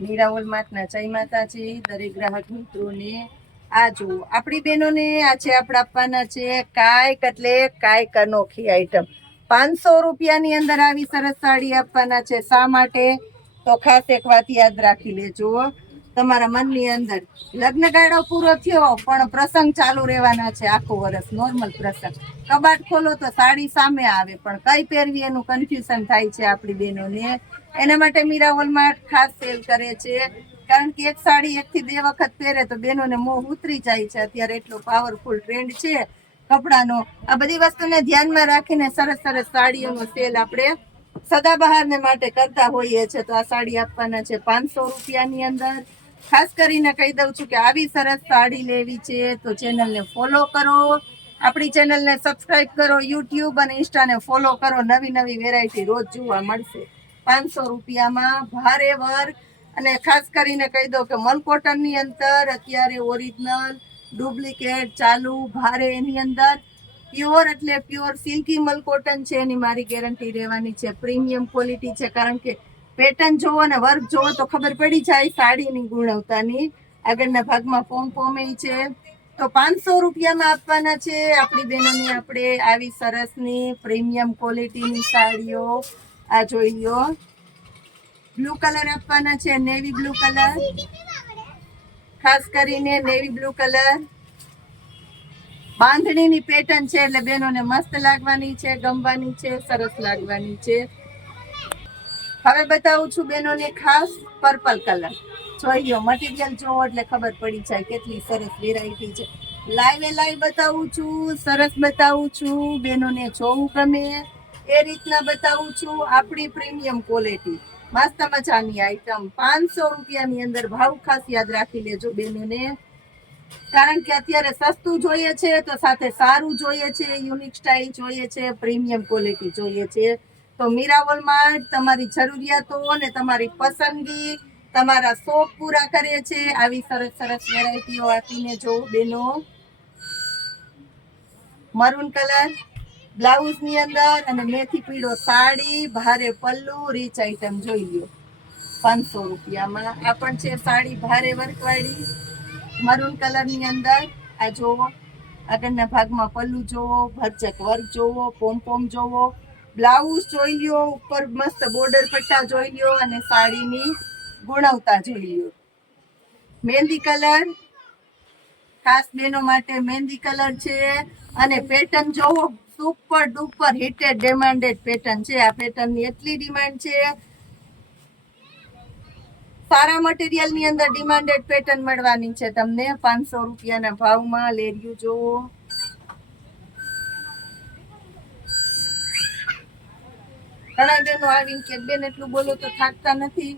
મીરાઓલ માર્ટના જય માતાજી દરેક ગ્રાહક મિત્રોને। આ જુઓ આપણી બહેનોને આજે આપણે આપવાના છે કાંઈક એટલે કાંઈક અનોખી આઈટમ। 500 રૂપિયાની અંદર આવી સરસ સાડી આપવાના છે। શા માટે? તો ખાસ એક વાત યાદ રાખી લેજો, તમારા મનની અંદર લગ્ન ગાળો પૂરો થયો પણ પ્રસંગ ચાલુ રહેવાના છે આખું વર્ષ, નોર્મલ પ્રસંગ। કબાટ ખોલો તો સાડી સામે આવે પણ કઈ પહેરવી એનું કન્ફ્યુઝન થાય છે આપણી બહેનોને। એના માટે મીરાઓલ માર્ટ ખાસ સેલ કરે છે, કારણ કે એક સાડી એકથી 2 વખત પહેરે તો બહેનોને મોહ ઉતરી જાય છે। અત્યારે એટલો પાવરફુલ ટ્રેન્ડ છે કપડાનો। આ બધી વસ્તુને ધ્યાનમાં રાખીને સરસ સરસ સાડીઓનો સેલ આપણે સદાબહારને માટે કરતા હોઈએ છે। તો આ સાડી આપવાના છે 500 રૂપિયાની અંદર। ખાસ કરીને કહી દઉં છું કે આવી સરસ સાડી લેવી છે તો ચેનલને ફોલો કરો, આપણી ચેનલને સબસ્ક્રાઇબ કરો, યુટ્યુબ અને ઇન્સ્ટાને ફોલો કરો, નવી નવી વેરાયટી રોજ જોવા મળશે। 500 રૂપિયામાં ભારે વર્ક, અને ખાસ કરીને કહી દઉં કે મલ કોટનની અંદર અત્યારે ઓરિજિનલ ડુપ્લિકેટ ચાલુ ભારે, એની અંદર પ્યોર એટલે પ્યોર સિલ્કી મલ કોટન છે, એની મારી ગેરંટી રહેવાની છે। પ્રીમિયમ ક્વોલિટી છે, કારણ કે પેટર્ન જોવો ને વર્ક જોવો તો ખબર પડી જાય સાડીની ગુણવત્તાની। આગળના ભાગમાં પોમ છે તો 500 રૂપિયામાં આપવાના છે આપણી બહેનોની આપણે આવી સરસની પ્રીમિયમ ક્વોલિટીની સાડીઓ। આ જોઈ લો, બ્લુ કલર આપવાના છે, નેવી બ્લુ કલર, ખાસ કરીને નેવી બ્લુ કલર। બાંધણીની પેટર્ન છે એટલે બહેનોને મસ્ત લાગવાની છે, ગમવાની છે, સરસ લાગવાની છે। હવે બતાવું છું બહેનોને ખાસ પર્પલ કલર। જોઈ લો, મટીરિયલ જોવો એટલે ખબર પડી જાય કેટલી સરસ વેરાયટી છે। લાઈવ બતાવું છું, સરસ બતાવું છું, બહેનોને જોવું ગમે એ રીતના બતાવું છું। આપણી પ્રીમિયમ ક્વોલિટી મસ્ત મજાની આઈટમ 500 રૂપિયાની અંદર। ભાવ ખાસ યાદ રાખી લેજો બહેનોને, કારણ કે અત્યારે સસ્તું જોઈએ છે તો સાથે સારું જોઈએ છે, યુનિક સ્ટાઇલ જોઈએ છે, પ્રીમિયમ ક્વોલિટી જોઈએ છે। તો મીરાઓલ માર્ટ તમારી જરૂરિયાતો અને તમારી પસંદગી, તમારા શોખ પૂરા કરે છે આવી સરસ સરસ વેરાયટીઓ આપીને। જો બેનો, મરૂન કલર બ્લાઉઝની અંદર અને મેથી પીળો સાડી, ભારે પલ્લુ, રીચ આઈટમ જોઈ લો 500 રૂપિયામાં। આ પણ છે સાડી ભારે વર્કવાળી મરૂન કલરની અંદર। આ જોવો, આગળના ભાગમાં પલ્લુ જોવો, ભરચક વર્ક જોવો, પોમ જોવો, બ્લાઉઝ જોઈ લ્યો, ઉપર મસ્ત બોર્ડર પટ્ટા જોઈ લ્યો અને સાડીની ગુણવત્તા જોઈ લ્યો। મહેંદી કલર ખાસ બહેનો માટે મહેંદી કલર છે, અને પેટર્ન જોવો, સુપર ડુપર હિટેડ ડિમાન્ડેડ પેટર્ન છે। આ પેટર્નની એટલી ડિમાન્ડ છે, સારા મટીરિયલની અંદર ડિમાન્ડેડ પેટર્ન મળવાની છે તમને 500 રૂપિયાના ભાવમાં। લેરિયું જોવો, ઘણા બહેનો આવીને કે બેન એટલું બોલો તો થાકતા નથી,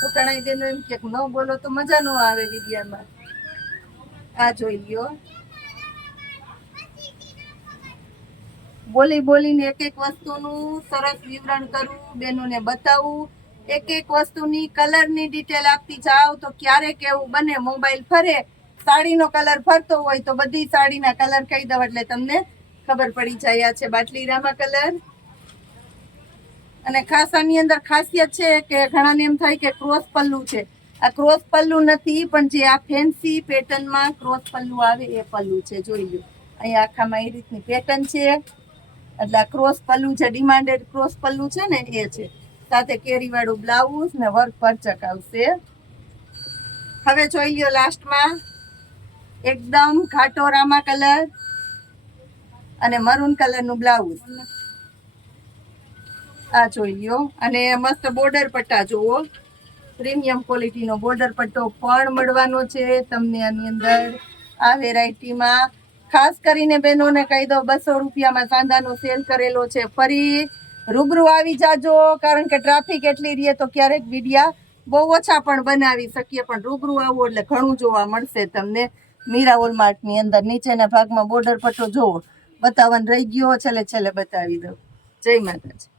તો ઘણા બહેનો એમ કે ન બોલો તો મજા ન આવે વિડીયામાં। આ જોઈ લ્યો, બોલીને એક એક વસ્તુનું સરસ વિવરણ કરું, બહેનોને બતાવું, એક એક વસ્તુની કલરની ડિટેલ આપતી જાવ તો ક્યારેક એવું બને મોબાઈલ ફરે, સાડીનો કલર ફરતો હોય તો બધી સાડીના કલર કહી દઉં એટલે તમને ખબર પડી જાય। આ છે બાટલી રામા કલર, અને ખાસ આની અંદર ખાસિયત છે કે ઘણાને એમ થાય કે ક્રોસ પલ્લુ છે, આ ક્રોસ પલ્લુ નથી, પણ જે આ ફેન્સી પેટર્નમાં ક્રોસ પલ્લુ આવે એ પલ્લુ છે। જોઈ લો, અહીંયા આખામાં એ રીતની પેટર્ન છે, એટલે આ ક્રોસ પલ્લુ છે, ડિમાન્ડેડ ક્રોસ પલ્લુ છે ને એ છે, સાથે કેરીવાળું બ્લાઉઝ ને વર્ક પરચક આવશે। હવે જોઈ લો લાસ્ટમાં એકદમ ઘાટો રામા કલર અને મરૂન કલરનું બ્લાઉઝ। આ જોઈ લો, અને મસ્ત બોર્ડર પટ્ટા જોવો, પ્રીમિયમ ક્વોલિટીનો બોર્ડર પટ્ટો પણ મળવાનો છે તમને આની અંદર આ વેરાયટીમાં। ખાસ કરીને બહેનોને કહી દો 200 રૂપિયામાં સાંધાનો સેલ કરેલો છે, ફરી રૂબરૂ આવી જાજો, કારણ કે ટ્રાફિક એટલી રહે તો ક્યારેક વિડીયા બહુ ઓછા પણ બનાવી શકીએ, પણ રૂબરૂ આવો એટલે ઘણું જોવા મળશે તમને મીરાઓલ માર્ટની અંદર। નીચેના ભાગમાં બોર્ડર પટ્ટો જોવો, બતાવવાનું રહી ગયો, છેલ્લે બતાવી દઉં। જય માતાજી।